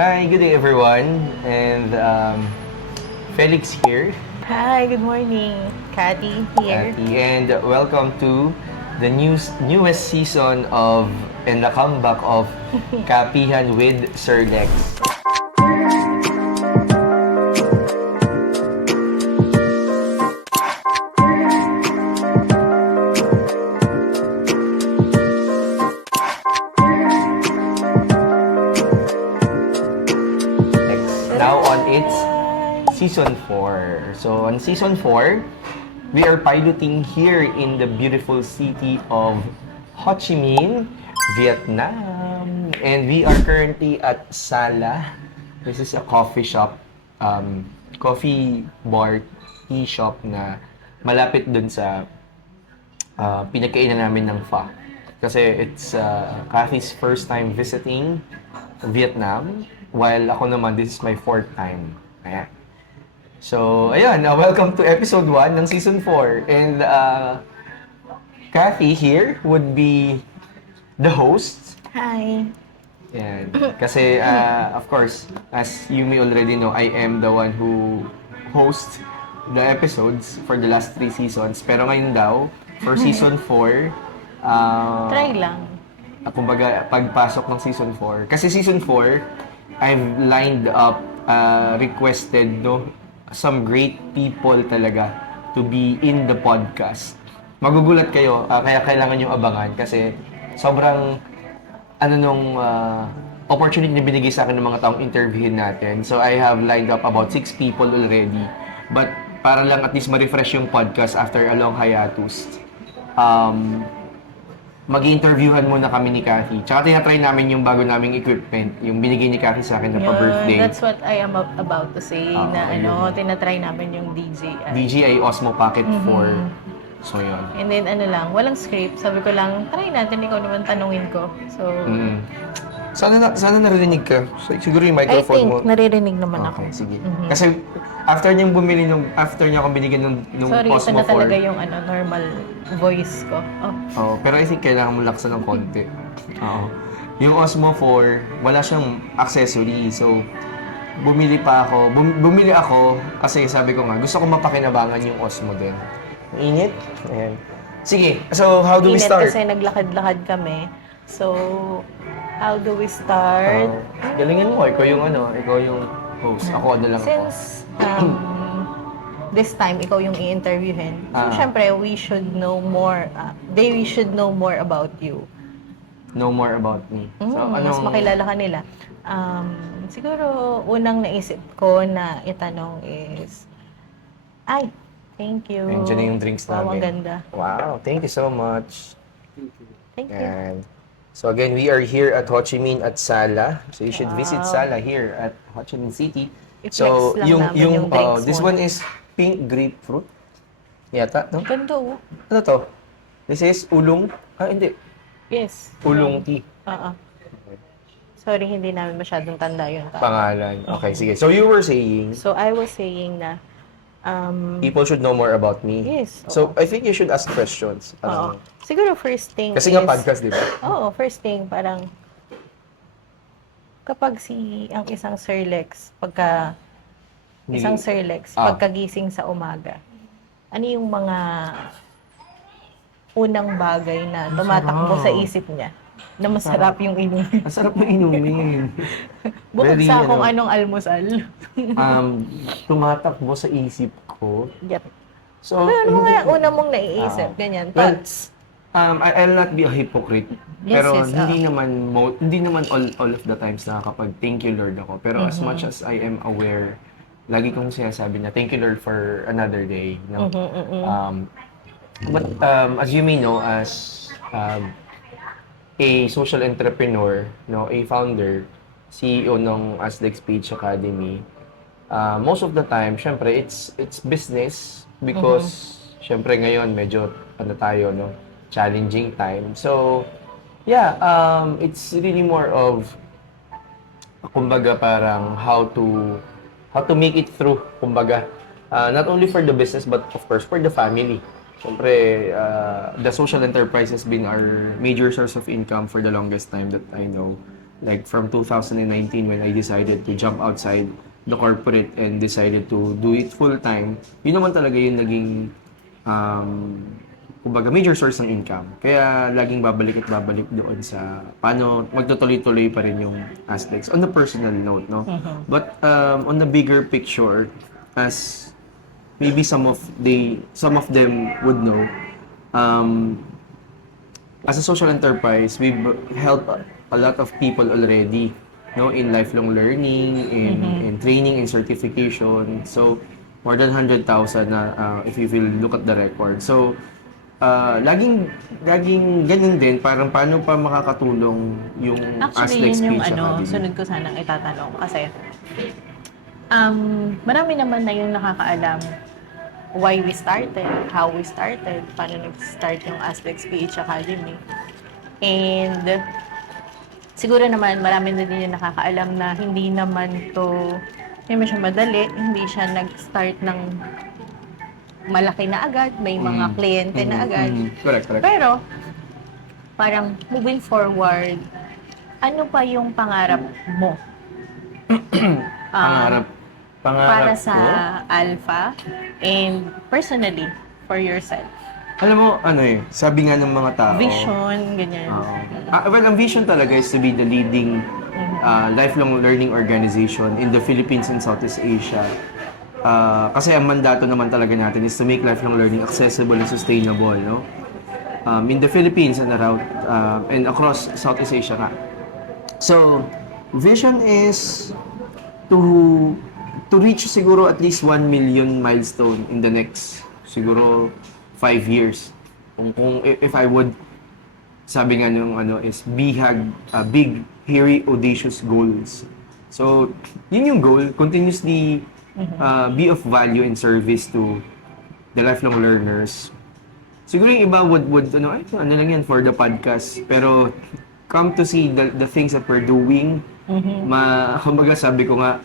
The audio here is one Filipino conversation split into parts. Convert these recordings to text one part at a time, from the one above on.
Hi, good day everyone. And Felix here, Hi, good morning. Kathy here. Ati, and welcome to the newest season of and the comeback of Kapihan with Sir Lex. Now on its Season 4. So on Season 4, we are piloting here in the beautiful city of Ho Chi Minh, Vietnam. And we are currently at Sala. This is a coffee shop, coffee bar, tea shop na malapit dun sa pinagkainan namin ng pho. Kasi it's Kathy's first time visiting Vietnam, while ako naman, this is my fourth time. Ayan. So, ayun, welcome to episode 1 ng season 4. And Kathy here would be the host. Hi. Yan. Kasi, of course, as you may already know, I am the one who hosts the episodes for the last 3 seasons. Pero ngayon daw, for season 4, Try lang. kumbaga, pagpasok ng season 4. Kasi season 4, I've lined up, requested, no, some great people talaga to be in the podcast. Magugulat kayo, kaya kailangan nyo abangan kasi sobrang opportunity na binigay sa akin ng mga taong interviewin natin. So I have lined up about 6 people already. But para lang at least ma-refresh yung podcast after a long hiatus, mag-interviewhan muna kami ni Kathy. Tsaka tinatry namin yung bago naming equipment, yung binigay ni Kathy sa akin na pa-birthday. That's what I am about to say, na tinatry namin yung DJI. DJI Osmo Pocket 4. So, yun. And then walang script. Sabi ko lang, try natin, ikaw naman tanungin ko. So, Sana narinig ka. Siguro yung I microphone think mo. naririnig naman ako. Okay, sige. Kasi after niya akong binigyan nung Sorry, ito Osmo na talaga 4. yung normal voice ko. Oh, pero I think kailangan mo laksan ng konti. Oo. Yung Osmo 4, wala siyang accessory. So, bumili ako kasi sabi ko nga, gusto ko mapakinabangan yung Osmo din. Ang init. Ayan. Sige, so how do we Init start? kasi naglakad-lakad kami. So, how do we start? Galingan mo, ikaw yung host. Ako na lang ako. Since this time ikaw yung i-interviewin, so syempre we should know more, they should know more about you. Know more about me. So, Mas makilala ka nila. Siguro unang naisip ko na itanong is, thank you. Nandiyan na yung drinks namin. Wow, ang ganda. Wow, thank you so much. Thank you. And so again, we are here at Ho Chi Minh at Sala. So you should visit Sala here at Ho Chi Minh City. I-flex lang namin yung drinks this muna. one is pink grapefruit. Yata, no? Ganda oh. Ano to? This is ulong. Hindi. Yes. Ulong tea. Sorry, hindi namin masyadong tanda yun. Pangalan. Okay, sige. So you were saying, So I was saying na, people should know more about me. yes. So I think you should ask questions. Oo. Siguro first thing Kasi is, nga podcast, di ba? Oo, first thing, parang kapag ang isang Sir Lex, pagkagising sa umaga, ano yung mga unang bagay na tumatakbo sa isip niya na masarap yung inumin? Masarap na inumin. Bukod Very, sa kung anong almusal. Tumatakbo sa isip ko. Yep. So, Ano mga una mong naiisip? Ganyan. Well, Thoughts. I'll not be a hypocrite. Yes, Pero yes, hindi naman all of the times nakakapag thank you Lord ako. Pero as much as I am aware, lagi kong sinasabi na thank you Lord for another day. No? But as you may know, as a social entrepreneur, no, a founder, CEO ng Aslex Page Academy, most of the time, syempre, it's business because syempre ngayon medyo tayo, no, challenging time. So, yeah, it's really more of kumbaga parang how to make it through, kumbaga, not only for the business but of course for the family. Siyempre, the social enterprise has been our major source of income for the longest time that I know. Like from 2019 when I decided to jump outside the corporate and decided to do it full time, yun naman talaga yung naging kumbaga major source ng income. Kaya laging babalik at babalik doon sa paano magtutuloy-tuloy pa rin yung aspects on the personal note, no? But on the bigger picture, as maybe some of them would know, as a social enterprise, we've helped a lot of people already, no, in lifelong learning, in training and certification. So more than 100,000 na if you will look at the record. So laging ganun din, parang paano pa makakatulong yung Actually, Asplex yun yung page Academy. sunod ko sanang itatanong. Kasi, marami naman na yung nakakaalam why we started, how we started, paano nag-start yung Asplex PH Academy. And, siguro naman, marami na din yung nakakaalam na hindi naman to, hindi siya madali, hindi siya nag-start ng malaki na agad, may mga kliyente na agad. Correct. Pero, parang moving forward, ano pa yung pangarap mo? Pangarap Para sa ko? Alpha and personally, for yourself. Alam mo, sabi nga ng mga tao, Vision, ganyan. well, ang vision talaga is to be the leading lifelong learning organization in the Philippines and Southeast Asia. Kasi ang mandato naman talaga natin is to make lifelong learning accessible and sustainable, no? In the Philippines and around and across Southeast Asia nga. So, vision is to reach siguro at least 1 million milestone in the next siguro 5 years. If I would, sabi nga nung is big, hairy, audacious goals. So, yun yung goal, continuously be of value and service to the lifelong learners. Siguro yung iba would ano lang yan for the podcast, pero come to see the things that we're doing, kumbaga sabi ko nga,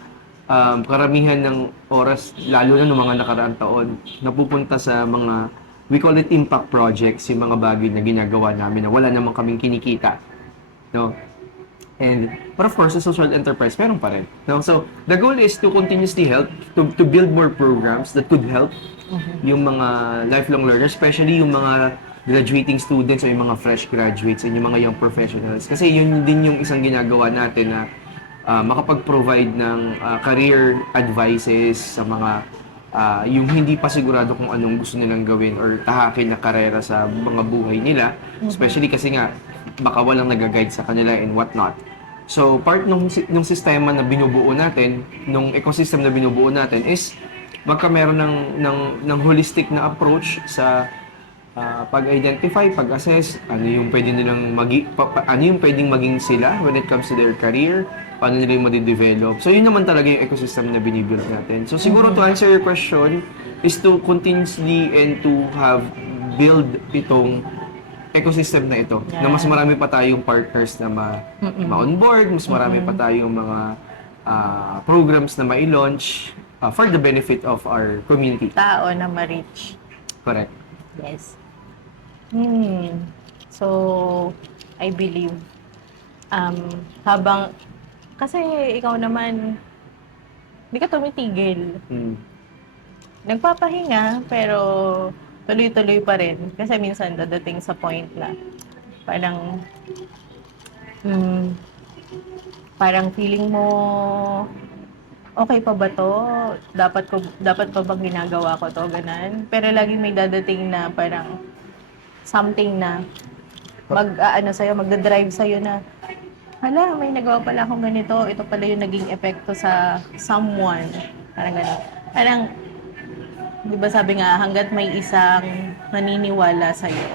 karamihan ng oras, lalo na ng mga nakaraang taon, napupunta sa mga, we call it impact projects, yung mga bagay na ginagawa namin na wala namang kaming kinikita. No? But of course, sa social enterprise, meron pa rin. No? So, the goal is to continuously help, to build more programs that could help yung mga lifelong learners, especially yung mga graduating students o yung mga fresh graduates and yung mga young professionals. Kasi yun din yung isang ginagawa natin na makapag-provide ng career advices sa mga yung hindi pa sigurado kung anong gusto nilang gawin or tahakin na karera sa mga buhay nila. Especially kasi nga, baka walang nag-guide sa kanila and whatnot. So, part nung sistema na binubuo natin, nung ecosystem na binubuo natin is magkameron ng holistic na approach sa pag-identify, pag-assess, ano yung pwedeng maging sila when it comes to their career, paano nila yung madidevelop. So, yun naman talaga yung ecosystem na binibuild natin. So, siguro to answer your question is to continuously and to have build itong ecosystem na ito. Na mas marami pa tayong partners na ma-onboard, mas marami pa tayong mga programs na ma-launch for the benefit of our community. Tao na ma-reach. Correct. Yes. So, I believe, kasi ikaw naman, hindi ka tumitigil. Nagpapahinga, pero tuloy-tuloy pa rin. Kasi minsan dadating sa point na parang feeling mo, okay pa ba to? Dapat pa bang ginagawa ko to? Ganan. Pero laging may dadating na parang something na magdadrive sa'yo na, hala, may nagawa pala akong ganito. Ito pala yung naging epekto sa someone. Parang gano'n. Parang, di ba sabi nga, hanggat may isang naniniwala sa'yo,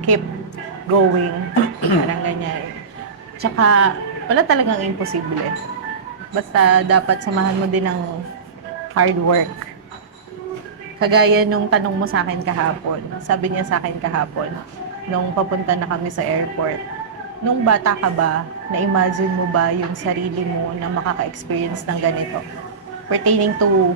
keep going. Parang ganyan. Tsaka, wala talagang imposible. Basta dapat samahan mo din ng hard work. Kagaya nung tanong mo sa akin kahapon. Sabi niya sa akin kahapon, nung papunta na kami sa airport, nung bata ka ba, na-imagine mo ba yung sarili mo na makaka-experience ng ganito? Pertaining to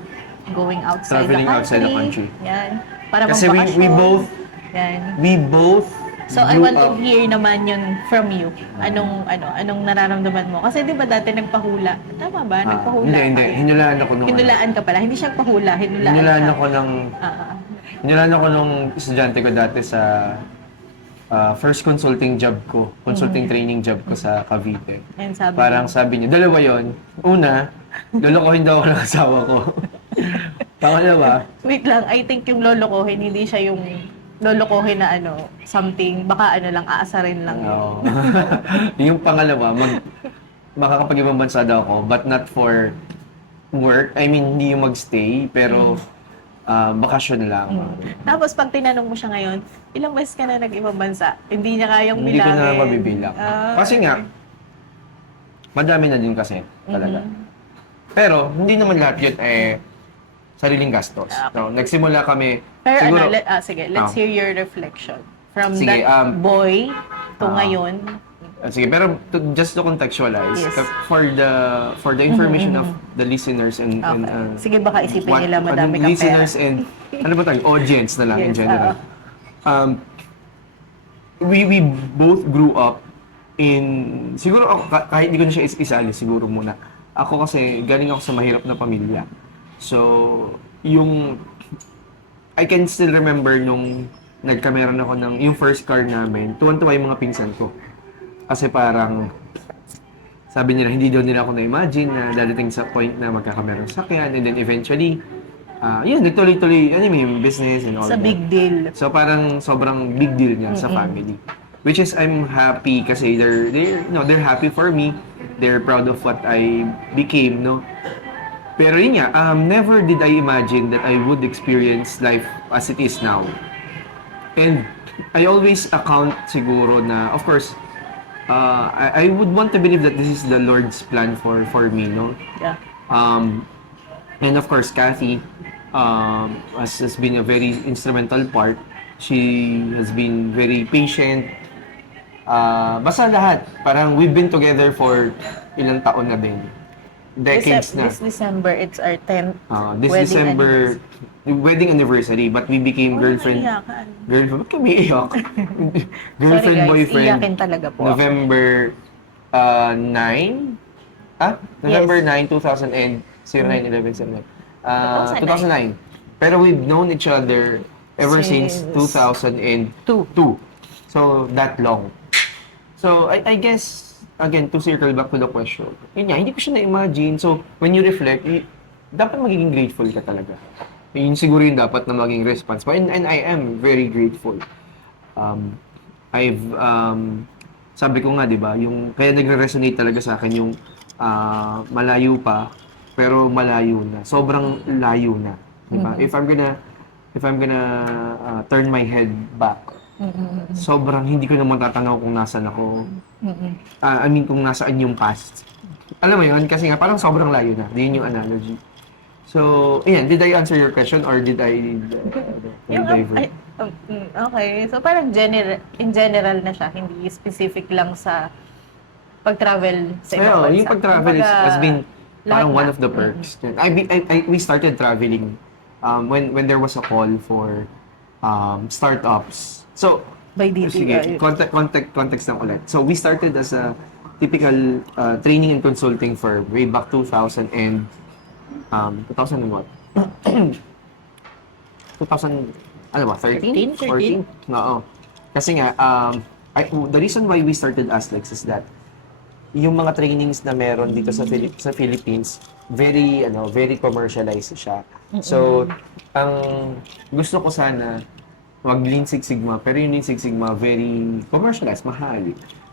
going outside Traveling the country. outside the country. Yan. Para Kasi we both yan. we both So, I grew want to up- hear naman yun from you. Anong nararamdaman mo? Kasi di ba dati nagpahula? Tama ba? Nagpahula Hindi. ka. Hinulaan ako nung Hinulaan ka pala. Hindi siya pahula. Hinulaan Hinulaan siya. ako ng Ah, Hinulaan ako nung estudyante ko dati sa first consulting job ko, consulting training job ko sa Cavite. and sabi Parang mo, sabi niya, dalawa yon. Una, lolokohin daw ako ng asawa ko. Pangalawa, wait lang, I think yung lolokohin, hindi siya yung lolokohin na something, baka lang, aasarin lang. Oo. Yung pangalawa, makakapag-ibang bansa daw ako, but not for work. I mean, hindi yung magstay, pero bakasyon lang. Tapos pag tinanong mo siya ngayon, ilang beses ka na nag-ibang bansa? Hindi niya kayang Hindi ko bilangin. na mabibilang. Kasi nga, madami na din kasi talaga. Pero, hindi naman lahat yun sariling gastos. Okay. So, nagsimula kami, Pero siguro, sige, let's hear your reflection. From Sige, that boy to ah, ngayon. sige, pero just to contextualize, Yes. for the information of the listeners and Okay. Sige, baka isipin nila madami kang pera. listeners and ano ba tayo, audience na lang in Yes, general. We both grew up in, siguro ako, kahit hindi ko na siya isali, siguro muna. Ako kasi, galing ako sa mahirap na pamilya. So, I can still remember nung nagkameron ako ng, yung first car namin, tuwan-tuwa yung mga pinsan ko. Kasi parang, sabi nila, hindi daw nila ako na-imagine na dadating sa point na magkakameron sa sakyan. And then eventually, yun, nagtuloy-tuloy, yung business and all Sa that. big deal. So parang sobrang big deal niya sa family. Which is I'm happy kasi they're happy for me. They're proud of what I became, no. Pero yun nga, never did I imagine that I would experience life as it is now. And I always account siguro na, of course, I would want to believe that this is the Lord's plan for me, no. Yeah. And of course, Kathy has been a very instrumental part. She has been very patient. Basta lahat. Parang we've been together for ilang taon na din. Decades na. This December, it's our 10th This wedding December, wedding anniversary, but we became girlfriend. Iyakan. Ba't kami iyak? Sorry Girlfriend, guys, boyfriend. iyakin talaga po. November 9? November 9, 2000 and 09/11/09. 2009. Pero we've known each other ever since Since 2002. So, that long. So, I guess, again, to circle back to the question, yun nga, hindi ko siya na-imagine. So, when you reflect, dapat magiging grateful ka talaga. Yun siguro yung dapat na maging response. And I am very grateful. Sabi ko nga, di ba, yung, kaya nagre-resonate talaga sa akin yung malayo pa, pero malayo na. Sobrang layo na. Di ba? If I'm gonna turn my head back, sobrang hindi ko na matatanaw kung nasan ako. I mean, kung nasaan yung past. Alam mo yun, kasi nga parang sobrang layo na. Yun yung analogy. So, ayan, did I answer your question or did I divert? Okay. So, parang in general na siya. Hindi specific lang sa pag-travel sa ibang bansa. Yung pag-travel has been parang one of the perks. We started traveling when there was a call for startups. So, By DTI. sige, context lang ulit. So, we started as a typical training and consulting firm way back 2000 and 2000 and what? 2000, ano ba, 13? 13? 14? Oo. Kasi nga, the reason why we started Aslex is that yung mga trainings na meron dito sa Philippines, very commercialized siya. So, ang gusto ko sana, wag Lean Six Sigma, pero yung Lean Six Sigma, very commercialized, mahal.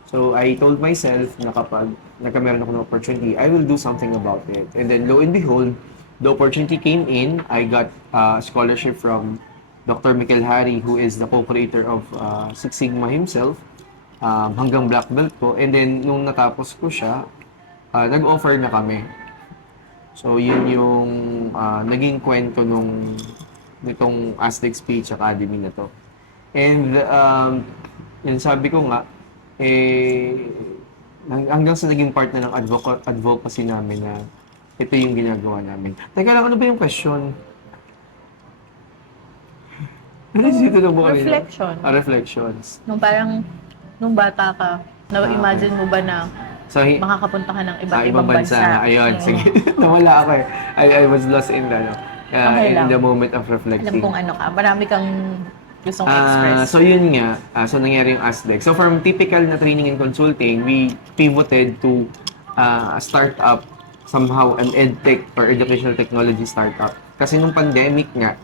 So, I told myself na kapag nagkameron ako ng opportunity, I will do something about it. And then, lo and behold, the opportunity came in. I got a scholarship from Dr. Mikel Hari, who is the co-creator of Six Sigma himself, hanggang black belt ko. And then, nung natapos ko siya, nag-offer na kami. So, yun yung naging kwento nitong Aztec Speech Academy na to. And, yun sabi ko nga, hanggang sa naging part na ng advocacy namin na ito yung ginagawa namin. Teka lang, ano ba yung question? Ano yung titulong mo kanina? Reflection. Reflections. Nung bata ka, na-imagine mo ba na So, makakapunta ka ng iba't ibang ibang bansa? Ayun, sige. Nawala ako eh. I was lost in the, Okay in lang. the moment of Alam reflecting. kong ano ka. Marami kang gustong express. So yun nga, so nangyari yung ASDEC. So from typical na training and consulting, we pivoted to a startup, somehow an edtech or educational technology startup. Kasi nung pandemic nga,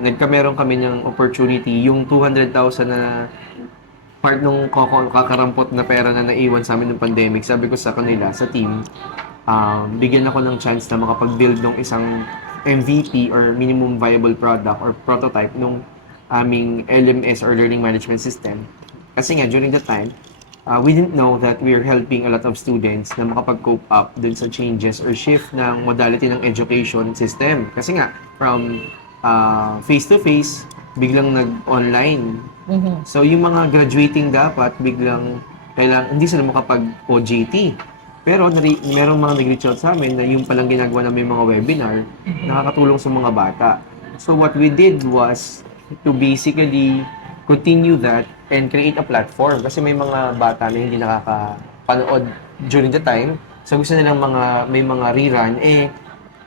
nagkameron kami ng opportunity, yung 200,000 na part nung kakarampot na pera na naiwan sa amin ng pandemic, sabi ko sa kanila, sa team, bigyan ako ng chance na makapag-build ng isang MVP or minimum viable product or prototype nung aming LMS or learning management system. Kasi nga, during that time, we didn't know that we are helping a lot of students na makapag-cope up dun sa changes or shift ng modality ng education system. Kasi nga, from face-to-face, biglang nag-online. So, yung mga graduating dapat, biglang hindi sila makapag-OJT. Pero merong mga nag-reach out sa amin na yung palang ginagawa namin mga webinar, nakakatulong sa mga bata. So what we did was to basically continue that and create a platform. Kasi may mga bata na hindi nakakapanood during the time. So gusto nilang may mga rerun,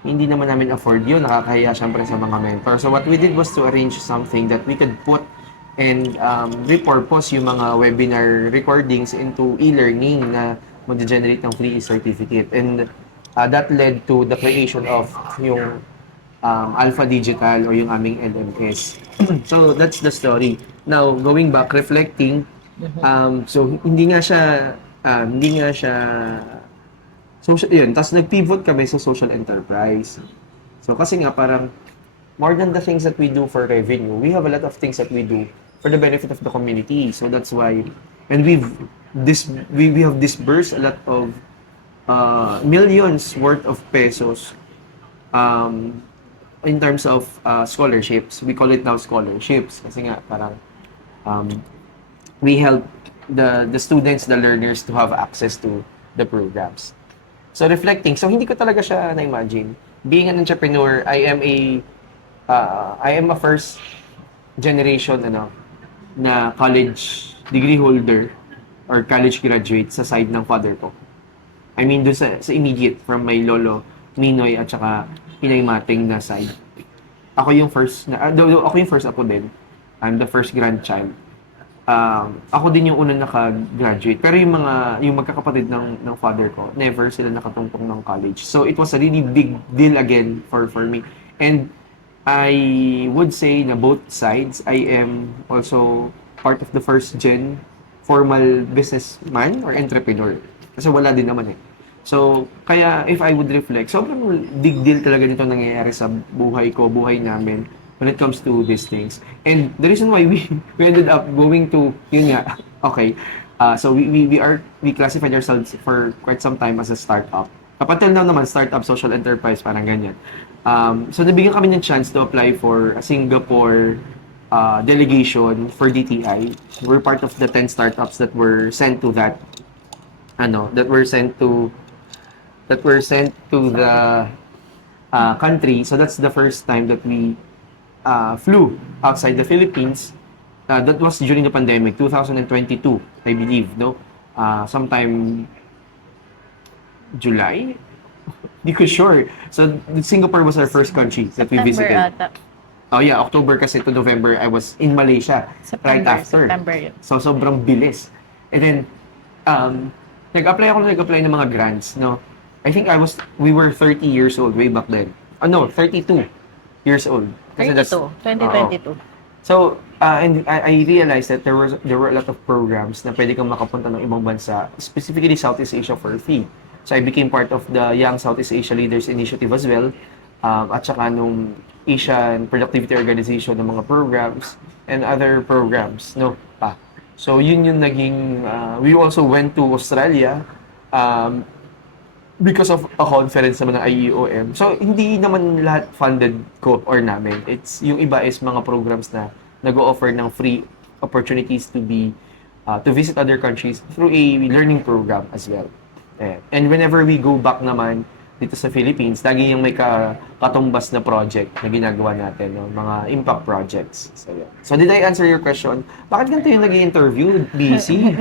hindi naman namin afford yun. Nakakahiya syempre sa mga mentor. So what we did was to arrange something that we could put and repurpose yung mga webinar recordings into e-learning na mag-generate ng free certificate. And that led to the creation of yung Alpha Digital or yung aming LMS. So that's the story. Now, going back, reflecting, so hindi nga siya social, yun. Tapos nag-pivot kami sa social enterprise. So kasi nga parang more than the things that we do for revenue, we have a lot of things that we do for the benefit of the community. So that's why, and we have disbursed a lot of millions worth of pesos in terms of scholarships. We call it now scholarships kasi nga parang we help the students, the learners to have access to the programs. So reflecting, so hindi ko talaga siya na-imagine. Being an entrepreneur, I am a first generation na college degree holder or college graduate sa side ng father ko. I mean, doon sa immediate from my lolo, Ninoy, at saka Pinay Mating na side. Ako yung first ako din. I'm the first grandchild. Ako din yung unang naka-graduate. Pero yung magkakapatid ng father ko, never sila nakatungtong ng college. So, it was a really big deal again for me. And I would say na both sides, I am also part of the first gen formal businessman or entrepreneur. Kasi wala din naman eh. So, kaya if I would reflect, sobrang big deal talaga nito nangyayari sa buhay ko, buhay namin, when it comes to these things. And the reason why we ended up going to, yun nga, okay, so we classified ourselves for quite some time as a startup. Up until now naman, startup, social enterprise, parang ganyan. So nabigyan kami ng chance to apply for a Singapore delegation for DTI. We're part of the 10 startups that were sent to that were sent to the country. So that's the first time that we flew outside the Philippines. That was during the pandemic, 2022, I believe, no? Sometime July? Hindi ko sure. So, Singapore was our first country that we visited. September ata. Oh yeah, October kasi to November, I was in Malaysia right after. September yun. So, sobrang bilis. And then, nag-apply ng mga grants, no? I think we were 30 years old way back then. No, 32 years old. Kasi 2022. So, and I realized that there were a lot of programs na pwede kang makapunta ng ibang bansa, specifically Southeast Asia for free. So, I became part of the Young Southeast Asia Leaders Initiative as well. At saka nung Asian Productivity Organization ng mga programs and other programs, no? So, yun yung naging, we also went to Australia because of a conference naman ng IEOM. So, hindi naman lahat funded ko or namin. Yung iba is mga programs na nag-o-offer ng free opportunities to visit other countries through a learning program as well. And whenever we go back naman, dito sa Philippines, lagi yung may katumbas na project na ginagawa natin, no? Mga impact projects. So, yun. So, did I answer your question? Bakit ganito yung nag-i-interview? Busy?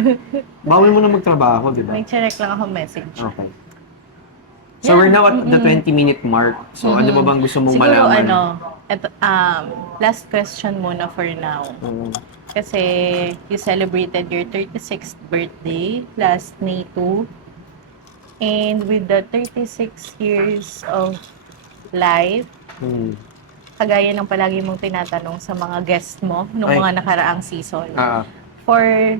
Bawal mo na magtrabaho, di ba? May check lang ako message. Okay. So, we're now at the 20-minute mark. So, ano ba bang gusto mong Siguro malaman? last question muna for now. Kasi you celebrated your 36th birthday last May 2. And with the 36 years of life, kagaya ng palagi mong tinatanong sa mga guest mo nung Ay. mga nakaraang season, for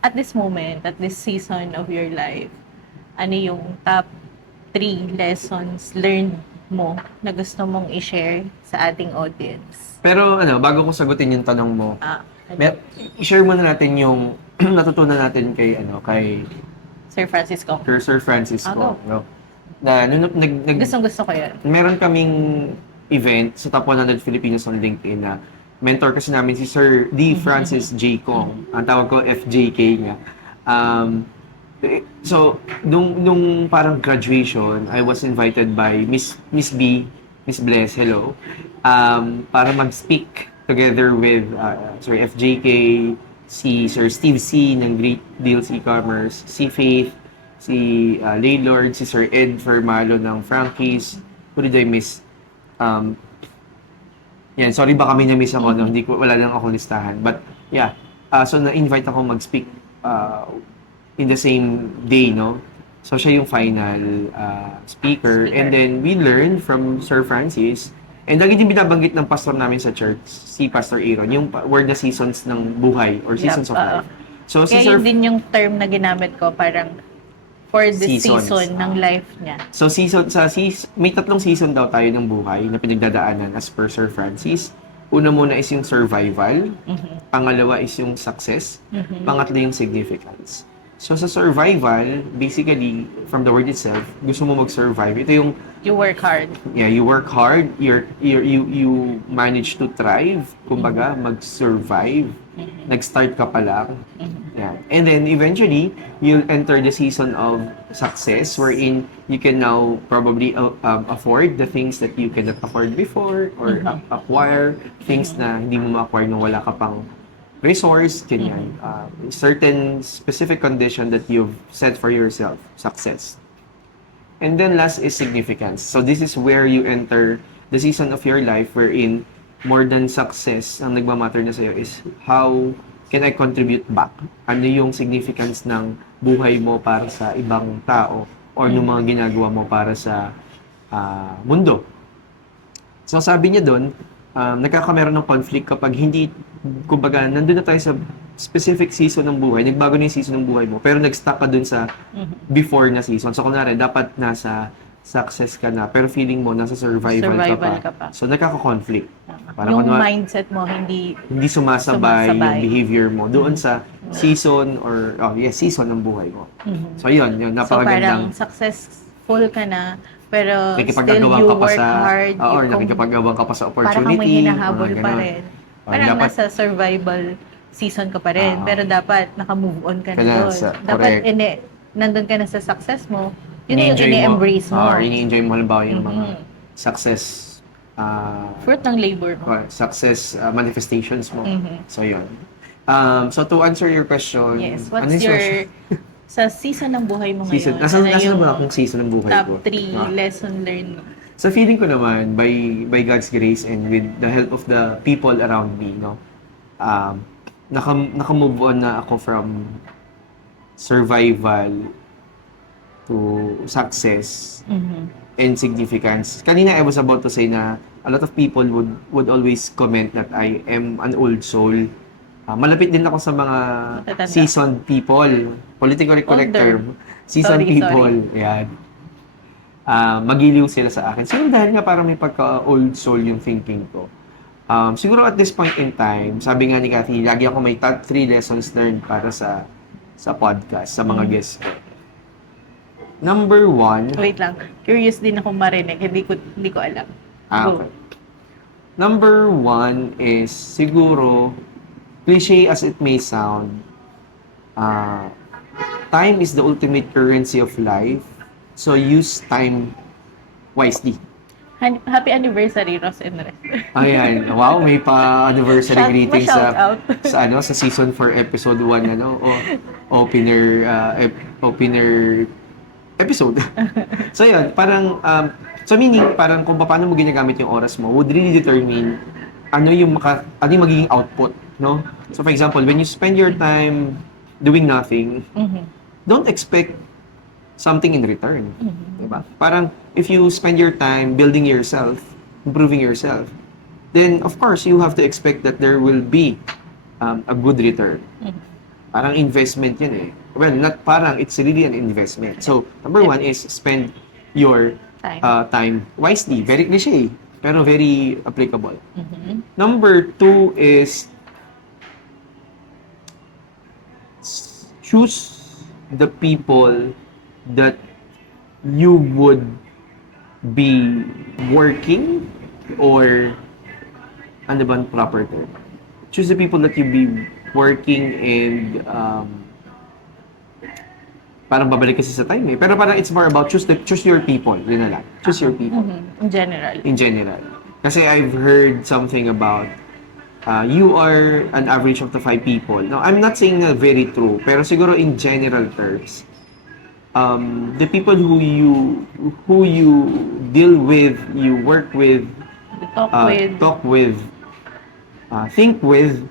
at this moment, at this season of your life, ano yung top 3 lessons learned mo na gusto mong i-share sa ating audience? Pero bago ko sagutin yung tanong mo, i-share muna natin yung natutunan natin kay Sir Francisco. Sir Francisco. Ako. No? Na Gustong-gusto ko yun. meron kaming event sa Top 100 Filipinos on LinkedIn na mentor kasi namin si Sir D. Francis J. Kong. Ang tawag ko FJK nga. So, nung parang graduation, I was invited by Miss B, Miss Bless, hello, para mag-speak together with Sir FJK, si Sir Steve C. ng Great Deals E-Commerce, si Faith, si Laylord, si Sir Ed Fermalo ng Frankie's. Who did I miss? Yan, sorry baka may na-miss ako, no? Wala lang ako listahan. But yeah, so na-invite ako mag-speak in the same day, no? So siya yung final speaker. And then we learned from Sir Francis. And lagi din binabanggit ng pastor namin sa church, si Pastor Aaron, yung word na seasons ng buhay or seasons of life. So, Kaya yun din yung term na ginamit ko, parang for the season ng life niya. So, may 3 season daw tayo ng buhay na pinagdadaanan as per Sir Francis. Una muna is yung survival, pangalawa is yung success, pangatlo yung significance. So, sa survival, basically, from the word itself, gusto mo mag-survive. Ito yung you work hard. Yeah, you work hard, you manage to thrive, kumbaga, mag-survive. Nag-start ka pa lang. Yeah. And then, eventually, you'll enter the season of success wherein you can now probably afford the things that you cannot afford before or acquire things na hindi mo ma-acquire nung wala ka pang resource, ganyan. Certain specific condition that you've set for yourself, success. And then last is significance. So this is where you enter the season of your life wherein more than success, ang nagmamatter na sa'yo is how can I contribute back? Ano yung significance ng buhay mo para sa ibang tao or ng mga ginagawa mo para sa mundo. So sabi niya doon, nagkakameron ng conflict kapag hindi, kumbaga, nandun na tayo sa specific season ng buhay, nagbago na yung season ng buhay mo, pero nag-stop ka dun sa before na season. So, kunwari, dapat nasa success ka na, pero feeling mo, nasa survival ka pa. So, nagkaka-conflict. Yung mindset mo, hindi sumasabay yung behavior mo doon sa season or, season ng buhay mo. So, yun, napakagandang. So, parang successful ka na, pero still you work hard. Or nakikipagawang ka pa sa opportunity. Parang may hinahabol pa rin. Parang nasa survival season ka pa rin, pero dapat naka-move on ka na doon. Dapat nandun ka na sa success mo, yun yung ini-embrace mo. Ini-enjoy mo halimbawa yung mga success fruit ng labor mo. Success manifestations mo. So, yun. So, to answer your question, yes, what's your sa season ng buhay mo ngayon? Nasaan na ba akong season ng buhay ko? Top 3 lesson learned mo. So, feeling ko naman, by God's grace and with the help of the people around me, no, naka-move on na ako from survival to success and significance. Kanina I was about to say na a lot of people would always comment that I am an old soul. Malapit din ako sa mga seasoned people. Politically correct term. Seasoned people. Yan. Magiliw sila sa akin. Siguro dahil nga parang may pagka-old soul yung thinking ko. Siguro at this point in time, sabi nga ni Cathy, lagi ako may top 3 lessons learned para sa podcast, sa mga guests ko. Number 1... Wait lang. Curious din ako marinig. Hindi ko alam. Okay. Number 1 is siguro, cliche as it may sound, time is the ultimate currency of life. So use time wisely. Happy anniversary, Ross and Res. Ayan. Wow, may pa-anniversary greeting shout sa out. sa season 4 episode 1 opener opener episode. So yun, parang so meaning parang kung paano mo ginagamit yung oras mo would really determine ano yung magiging output, no? So for example, when you spend your time doing nothing, don't expect something in return. Diba? Parang if you spend your time building yourself, improving yourself, then of course you have to expect that there will be a good return. Parang investment yun eh. Well, not parang, it's really an investment. So, number one is spend your time wisely. Very cliche, pero very applicable. Number two is choose the people that you would be working or ano ba ang proper term? Choose the people that you be working and parang babalik kasi sa time eh. Pero parang it's more about choose your people. Yun na lang. Choose your people. In general. In general. Kasi I've heard something about you are an average of the 5 people. Now, I'm not saying na very true, pero siguro in general terms, the people who you deal with, you work with, talk with, think with,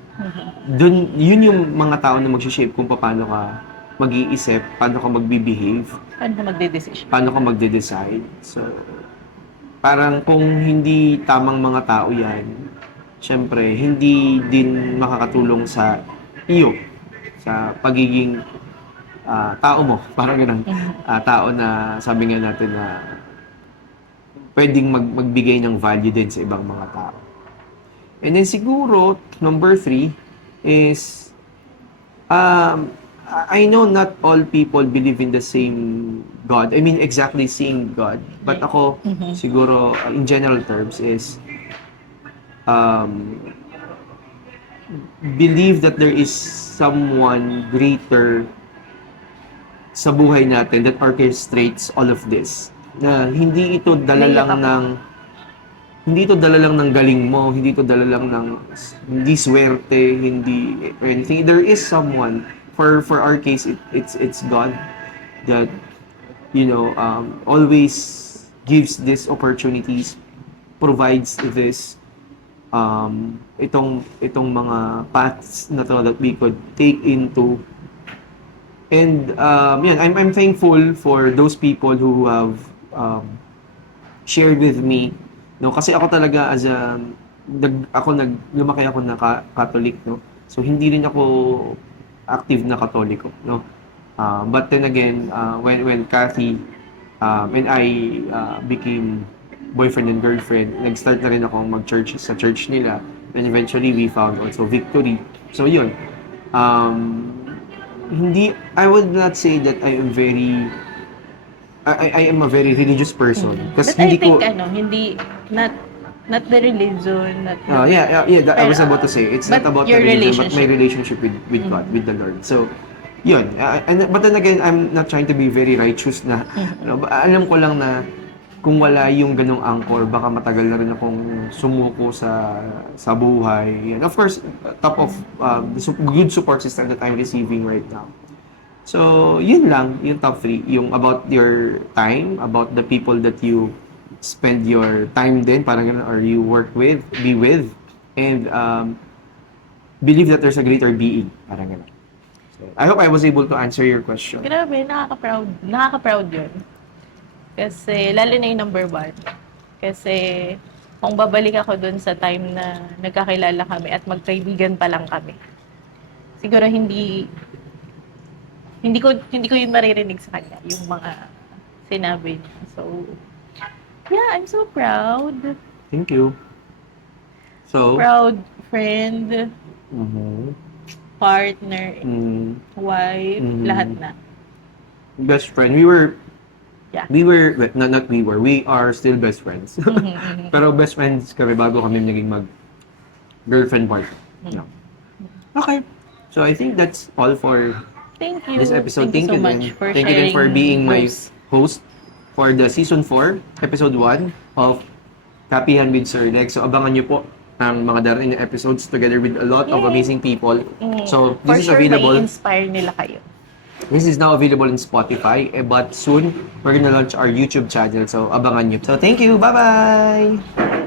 yun yung mga tao na mag-shape kung paano ka mag-iisip, paano ka magbe-behave, Paano ka magde-decision? paano ka magde-decide. So, parang kung hindi tamang mga tao yan, syempre, hindi din makakatulong sa iyo, sa pagiging tao mo. Parang ganun. Tao na, sabi nga natin na pwedeng magbigay ng value din sa ibang mga tao. And then siguro, number 3 is, I know not all people believe in the same God. I mean, exactly same God. But ako, siguro, in general terms, is believe that there is someone greater sa buhay natin that orchestrates all of this. Na hindi ito dala lang ng galing mo, hindi ito dala lang ng hindi swerte, hindi anything. There is someone for our case it's God that always gives these opportunities, provides this itong mga paths na to that we could take into. And I'm thankful for those people who have shared with me, no, kasi ako talaga lumaki ako na Catholic, no. So hindi rin ako active na Katoliko, no. But then again, when Kathy and I became boyfriend and girlfriend, nag-start na rin ako mag-church sa church nila. And eventually, we found also victory. So, yun. I would not say that I am a very religious person. But I think, not the religion, not the... I was about to say, it's not about the religion, but my relationship with God, with the Lord. So, yun. But then again, I'm not trying to be very righteous na, alam ko lang na kung wala yung ganong anchor, baka matagal na rin akong sumuko sa buhay. And of course, top of the good support system that I'm receiving right now. So, yun lang, yung top 3. Yung about your time, about the people that you spend your time din, parang ganun, or you work with, be with, and believe that there's a greater being, parang ganun. So, I hope I was able to answer your question. Grabe, nakaka-proud. Nakaka-proud yun. Kasi, lalo na yung number 1. Kasi, kung babalik ako dun sa time na nagkakilala kami at magkaibigan pa lang kami, siguro hindi ko yun maririnig sa kanya, yung mga sinabi niya. So, yeah, I'm so proud. Thank you. So, Proud friend, partner, wife, lahat na. Best friend. We are still best friends. Pero best friends kami bago kami naging girlfriend partner. No. Okay. So I think that's all for Thank you. this episode. Thank you so much for Thank you sharing for being my host for the season 4, episode 1 of Kapihan with Sir Lex. So abangan nyo po ang mga darating na episodes together with a lot of amazing people. So For this is sure, available. mai-inspire nila kayo. This is now available in Spotify, but soon we're gonna launch our YouTube channel. So abangan nyo. So thank you. Bye-bye!